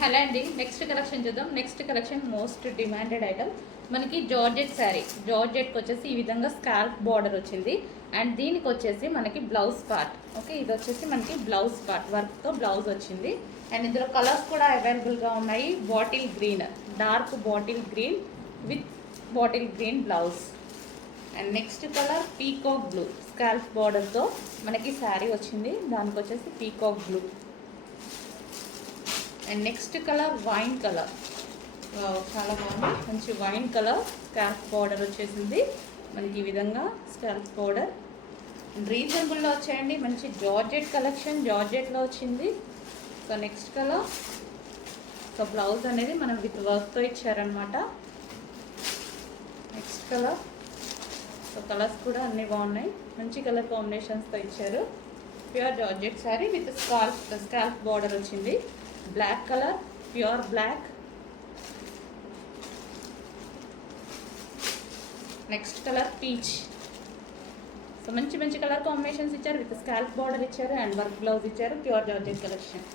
Hello అండి, next collection చూద్దాం. Next collection most demanded item మనకి జార్జెట్ శారీ. జార్జెట్కి వచ్చేసి ఈ విధంగా స్కాల్ప్ బార్డర్ వచ్చింది అండ్ దీనికి వచ్చేసి మనకి బ్లౌజ్ పార్ట్. ఓకే, ఇది వచ్చేసి మనకి బ్లౌజ్ పార్ట్ వర్క్తో బ్లౌజ్ వచ్చింది అండ్ ఇందులో కలర్స్ కూడా అవైలబుల్గా ఉన్నాయి. Bottle green, dark bottle green with bottle green blouse and next colour peacock blue. Scallop బార్డర్తో మనకి శారీ వచ్చింది, దానికి వచ్చేసి peacock blue and next colour wine colour. చాలా బాగుంది, మంచి వైన్ కలర్. స్కాల్ప్ బార్డర్ వచ్చేసింది మనకి ఈ విధంగా స్కాల్ప్ బార్డర్. రీజనబుల్లో వచ్చాయండి, మంచి జార్జెట్ కలెక్షన్, జార్జెట్లో వచ్చింది. So next colour. So blouse అనేది మనం విత్ వర్క్తో ఇచ్చారనమాట. Next colour. సో కలర్స్ కూడా అన్నీ బాగున్నాయి, మంచి కలర్ కాంబినేషన్స్తో ఇచ్చారు. Pure georgette sari with scallop border వచ్చింది. Black colour, pure black. Next colour peach. So మంచి మంచి కలర్ కాంబినేషన్స్ ఇచ్చారు, విత్ స్కాల్ప్ బార్డర్ ఇచ్చారు అండ్ వర్క్ బ్లౌజ్ ఇచ్చారు. Pure georgette collection.